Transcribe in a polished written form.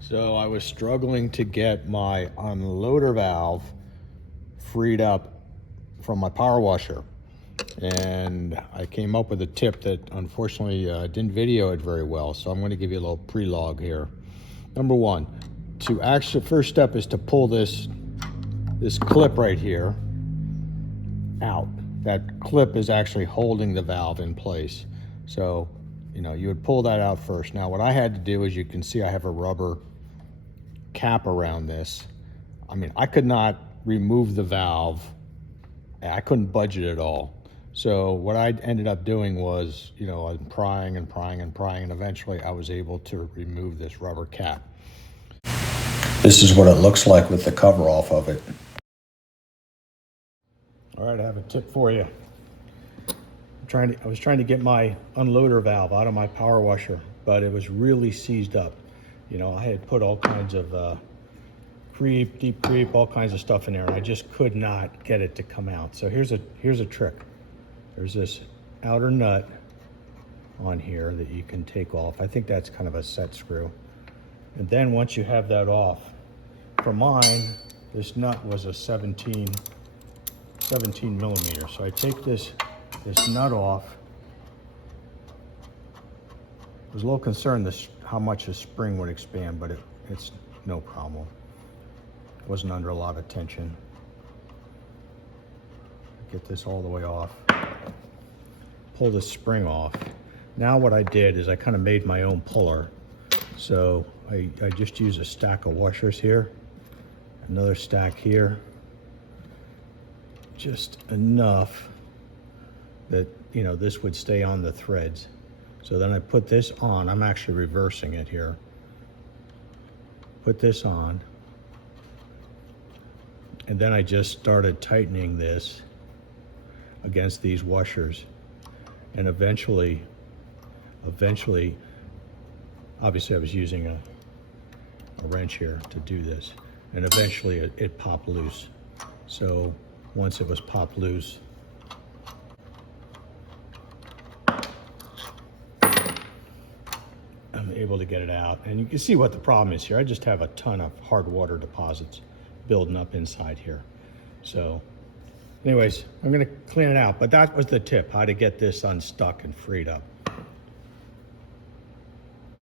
So I was struggling to get my unloader valve freed up from my power washer. And I came up with a tip that unfortunately didn't video it very well. So I'm going to give you a little pre-log here. Number one, first step is to pull this clip right here out. That clip is actually holding the valve in place. So, you would pull that out first. Now what I had to do, as you can see, I have a rubber cap around this. I mean, I could not remove the valve. I couldn't budge it at all. So what I ended up doing was, I'm prying and prying and prying, and eventually I was able to remove this rubber cap. This is what it looks like with the cover off of it. All right, I have a tip for you. I was trying to get my unloader valve out of my power washer, but it was really seized up. I had put all kinds of deep creep, all kinds of stuff in there, and I just could not get it to come out. So here's a trick. There's this outer nut on here that you can take off. I think that's kind of a set screw. And then once you have that off, for mine, this nut was a 17 millimeter. So I take this nut off. I was a little concerned how much the spring would expand, but it's no problem. It wasn't under a lot of tension. Get this all the way off. Pull the spring off. Now what I did is I kind of made my own puller. So I just use a stack of washers here, another stack here, just enough that this would stay on the threads. So then I put this on. I'm actually reversing it here. Put this on, and then I just started tightening this against these washers, and eventually obviously I was using a wrench here to do this, and eventually it popped loose. So once it was popped loose, I'm able to get it out. And you can see what the problem is here. I just have a ton of hard water deposits building up inside here. So anyways, I'm going to clean it out, but that was the tip, how to get this unstuck and freed up.